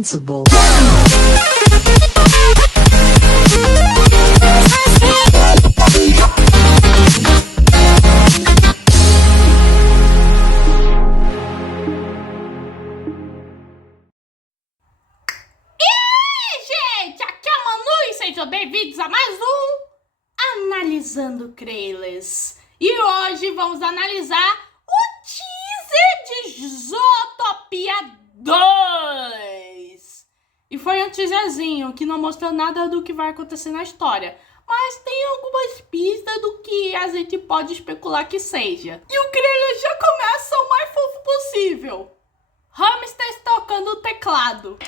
Invincible. Sejam bem-vindos a mais um Analisando Trailers. E hoje vamos analisar o teaser de Zootopia 2. E foi um teaserzinho que não mostrou nada do que vai acontecer na história, mas tem algumas pistas do que a gente pode especular que seja. E o trailer já começa o mais fofo possível. Hamsters tocando o teclado.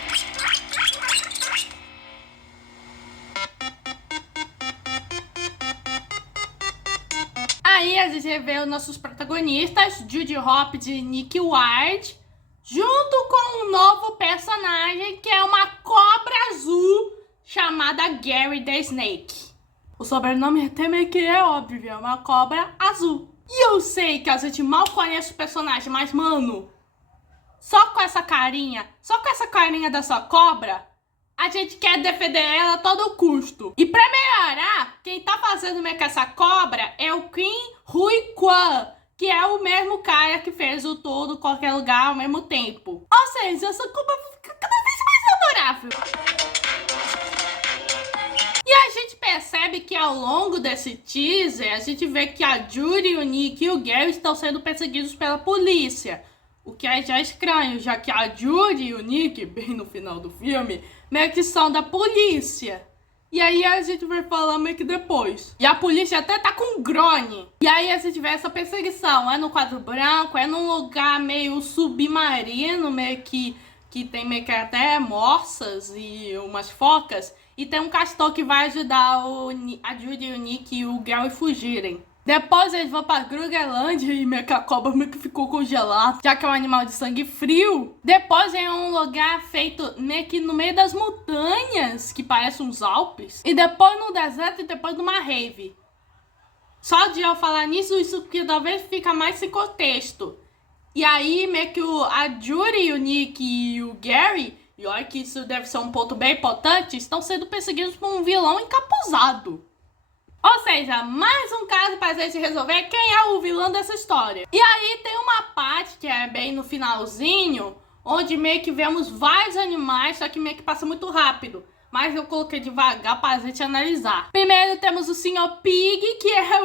Aí a gente vê os nossos protagonistas, Judy Hopps e Nick Wilde, junto com um novo personagem que é uma cobra azul chamada Gary the Snake. O sobrenome até meio que é óbvio, é uma cobra azul. E eu sei que a gente mal conhece o personagem, mas mano, só com essa carinha dessa cobra, a gente quer defender ela a todo custo. E pra melhorar, quem tá fazendo meio que essa cobra é o Kim Rui Kwan, que é o mesmo cara que fez o Todo Qualquer Lugar ao mesmo tempo. Ou seja, essa cobra fica cada vez mais adorável. E a gente percebe que ao longo desse teaser, a gente vê que a Judy, o Nick e o Gary estão sendo perseguidos pela polícia. O que é já estranho, já que a Judy e o Nick, bem no final do filme, meio que são da polícia. E aí a gente vai falar meio que depois. E a polícia até tá com grone. E aí a gente vê essa perseguição. É no quadro branco, é num lugar meio submarino, meio que tem meio que até morsas e umas focas. E tem um castor que vai ajudar a Judy, o Nick e o Gary fugirem. Depois eles vão pra Grungelândia e meio que a cobra meio que ficou congelada, já que é um animal de sangue frio. Depois é um lugar feito meio que no meio das montanhas, que parece uns Alpes. E depois no deserto e depois numa rave. Só de eu falar nisso, isso que talvez fica mais sem contexto. E aí meio que a Judy, o Nick e o Gary, e olha que isso deve ser um ponto bem importante, estão sendo perseguidos por um vilão encapuzado. Ou seja, mais um caso pra gente resolver quem é o vilão dessa história. E aí tem uma parte que é bem no finalzinho, onde meio que vemos vários animais, só que meio que passa muito rápido. Mas eu coloquei devagar pra gente analisar. Primeiro temos o Sr. Pig, que é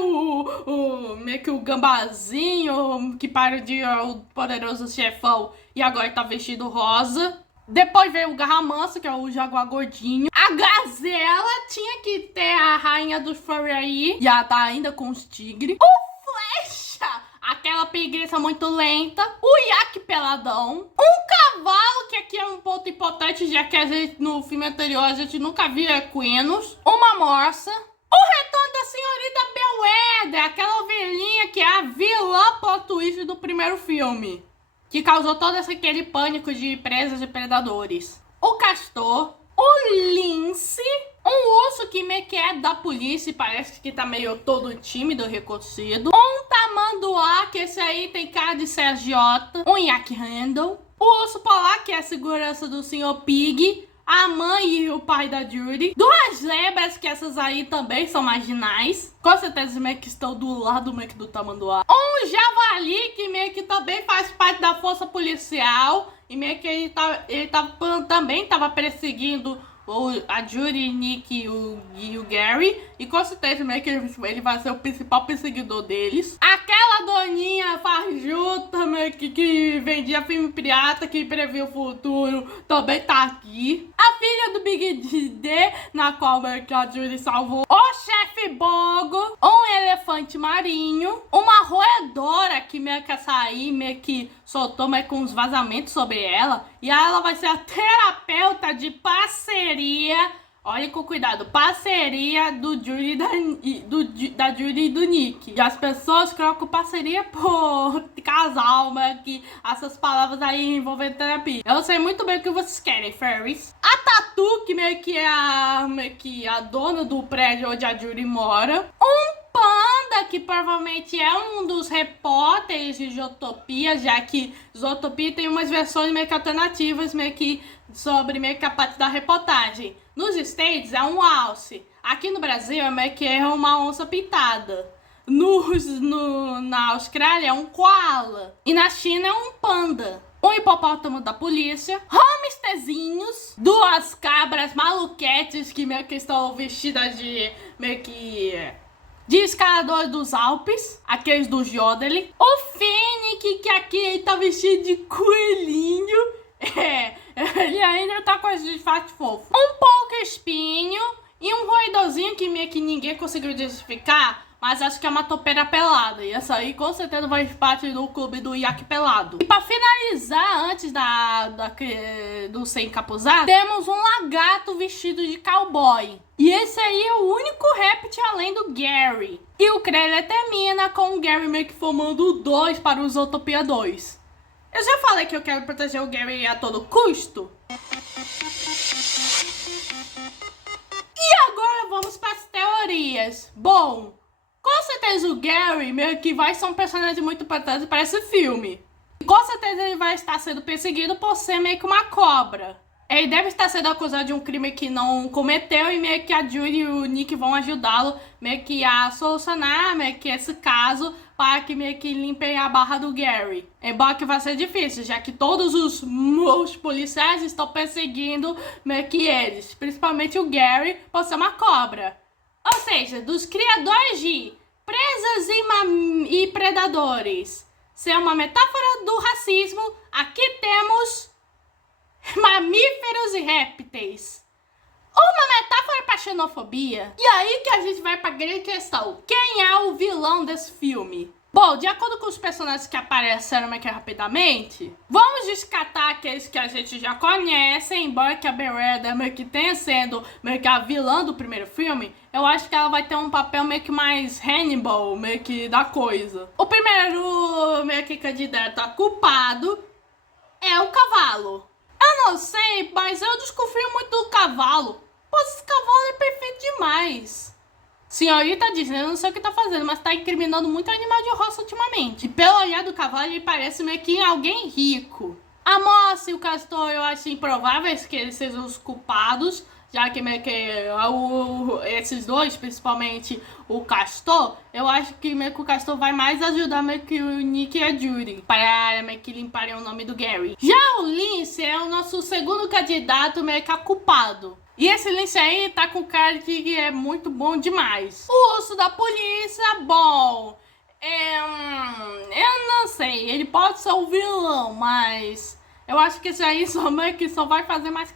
meio que o gambazinho, que parodia o poderoso chefão e agora tá vestido rosa. Depois veio o Garramanso, que é o jaguar gordinho. A Gazela tinha que ter a rainha dos furry aí. E ela tá ainda com os tigres. O Flecha, aquela preguiça muito lenta. O Yak peladão. Um cavalo, que aqui é um ponto importante, já que a gente, no filme anterior a gente nunca viu equinos. Uma morsa. O retorno da senhorita Bellwether, aquela ovelhinha que é a vilã plot twist do primeiro filme, que causou todo aquele pânico de presas e predadores. O castor, o lince, um urso que meio que é da polícia e parece que tá meio todo tímido, reconhecido. Um tamanduá, que esse aí tem cara de ser agiota. Um yak handle. O urso polar, que é a segurança do Sr. Pig. A mãe e o pai da Judy. Duas lebras, que essas aí também são marginais. Com certeza meio que estão do lado meio que do tamanduá. Um javali, que meio que também faz parte da força policial. E meio que ele também tava perseguindo a Judy, Nick e o Gary. E com certeza meio que ele vai ser o principal perseguidor deles. Aquela doninha fajuta meio que vendia filme pirata, que previa o futuro, também tá aqui. A filha do Big D, na qual meio que a Judy salvou. O chefe Bogo, um elefante marinho, uma roedora que meio que açaí meio que soltou meio com uns vazamentos sobre ela. E ela vai ser a terapeuta de parceria. Olha com cuidado, parceria do Judy da Judy e do Nick. E as pessoas colocam parceria por casal, mas que essas palavras aí envolvendo terapia. Eu sei muito bem o que vocês querem, furries. A Tatu, que meio que é a dona do prédio onde a Judy mora. Um panda Panda, que provavelmente é um dos repórteres de Zootopia, já que Zootopia tem umas versões meio que alternativas, meio que sobre meio que a parte da reportagem. Nos States é um alce. Aqui no Brasil é meio que é uma onça pintada. Na Austrália é um koala. E na China é um panda. Um hipopótamo da polícia. Hamsterzinhos. Duas cabras maluquetes que meio que estão vestidas de meio que de escalador dos Alpes, aqueles do Jodeli. O Fênix, que aqui ele tá vestido de coelhinho. Ele ainda tá com esse disfarce fofo. Um pouco espinho e um roedorzinho que meio que ninguém conseguiu identificar, mas acho que é uma topeira pelada. E essa aí com certeza vai parte do clube do iaque pelado. E pra finalizar, antes do sem encapuzado, temos um lagarto vestido de cowboy. E esse aí é o único réptil além do Gary. E o trailer termina com o Gary meio que formando o 2 para o Zootopia 2. Eu já falei que eu quero proteger o Gary a todo custo. E agora vamos para as teorias. Bom, com certeza o Gary meio que vai ser um personagem muito importante para esse filme. E com certeza ele vai estar sendo perseguido por ser meio que uma cobra. Ele deve estar sendo acusado de um crime que não cometeu e meio que a Judy e o Nick vão ajudá-lo meio que a solucionar meio que esse caso para que meio que limpem a barra do Gary. Embora que vai ser difícil, já que todos os policiais estão perseguindo meio que eles, principalmente o Gary por ser uma cobra. Ou seja, dos criadores de Presas e Predadores ser uma metáfora do racismo, aqui temos mamíferos e répteis. Uma metáfora para xenofobia. E aí que a gente vai para a grande questão. Quem é o vilão desse filme? Bom, de acordo com os personagens que apareceram aqui rapidamente, vamos descartar aqueles que a gente já conhece, embora que a Beretta meio que tenha sendo meio que a vilã do primeiro filme, eu acho que ela vai ter um papel meio que mais Hannibal, meio que da coisa. O primeiro meio que candidato a culpado é o cavalo. Eu não sei, mas eu desconfio muito do cavalo. Pô, esse cavalo é perfeito demais. Senhorita Disney, eu não sei o que tá fazendo, mas tá incriminando muito animal de roça ultimamente. E pelo olhar do cavalo, ele parece meio que alguém rico. A moça e o castor, eu acho improváveis que eles sejam os culpados, já que meio que esses dois, principalmente o castor, eu acho que meio que o castor vai mais ajudar meio que o Nick e a Judy para meio que limparem o nome do Gary. Já o Lince é o nosso segundo candidato meio que a culpado. E esse Lince aí tá com cara que é muito bom demais. O urso da polícia, bom, eu não sei, ele pode ser o vilão, mas eu acho que esse aí meio que só vai fazer mais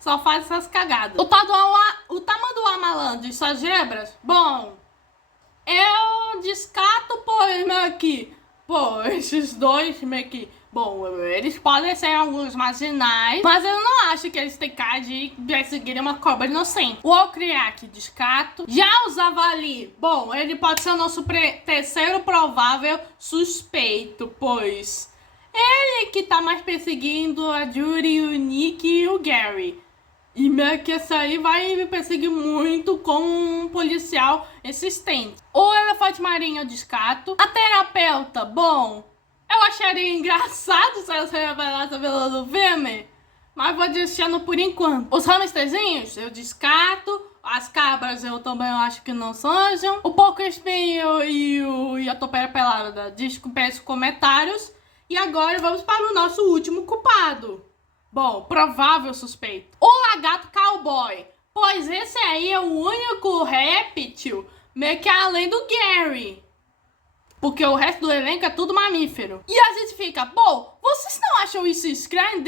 só faz essas cagadas. O tamanduá malandro e suas gebras, bom, eu descarto meio que, esses dois meio que, bom, eles podem ser alguns marginais, mas eu não acho que eles têm cara de perseguirem uma cobra inocente. O Alcriac, descarto. Já o Zavali, bom, ele pode ser o nosso terceiro provável suspeito, pois ele que tá mais perseguindo a Judy, o Nick e o Gary. E meio que essa aí vai me perseguir muito com um policial insistente. O elefante marinho eu descarto. A terapeuta, bom, eu acharia engraçado se ela se revelasse a vilã do filme, mas vou deixando por enquanto. Os hamsterzinhos eu descarto. As cabras eu também acho que não sejam. O porco espinho e a topeira pelada, desculpe comentários. E agora vamos para o nosso último culpado. Bom, provável suspeito. O lagarto cowboy. Pois esse aí é o único réptil meio que além do Gary. Porque o resto do elenco é tudo mamífero. E a gente fica, bom, vocês não acham isso estranho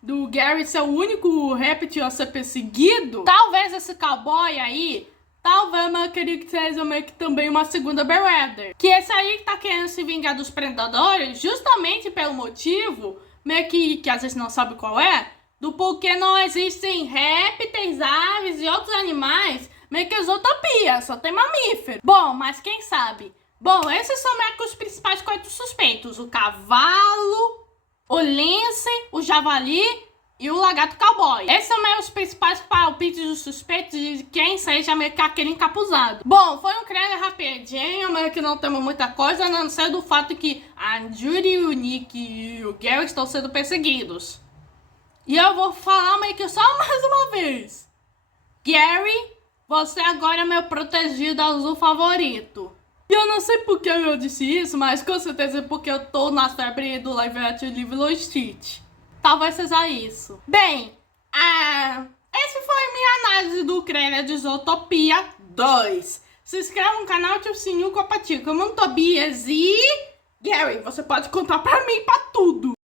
do Gary ser o único réptil a ser perseguido? Talvez esse cowboy aí, talvez eu queria que seja meio que também uma segunda Beretta. Que esse aí tá querendo se vingar dos predadores justamente pelo motivo meio que a gente não sabe qual é, do porquê não existem répteis, aves e outros animais, meio que Zootopia, só tem mamífero. Bom, mas quem sabe? Bom, esses são meio que os principais quatro suspeitos, o cavalo, o lince, o javali e o Lagarto Cowboy. Esses são meus principais palpites dos suspeitos de quem seja meio que aquele encapuzado. Bom, foi um trailer rapidinho, meio que não temos muita coisa, a não ser do fato que a Judy, o Nick e o Gary estão sendo perseguidos. E eu vou falar meio que só mais uma vez. Gary, você agora é meu protegido azul favorito. E eu não sei por que eu disse isso, mas com certeza é porque eu tô na febre do live action de Lilo e Stitch. Talvez seja isso. Bem, esse foi minha análise do trailer de Zootopia 2. Se inscreva no canal, ative o sininho, compartilhe. Como Tobias e Gary, você pode contar pra mim pra tudo.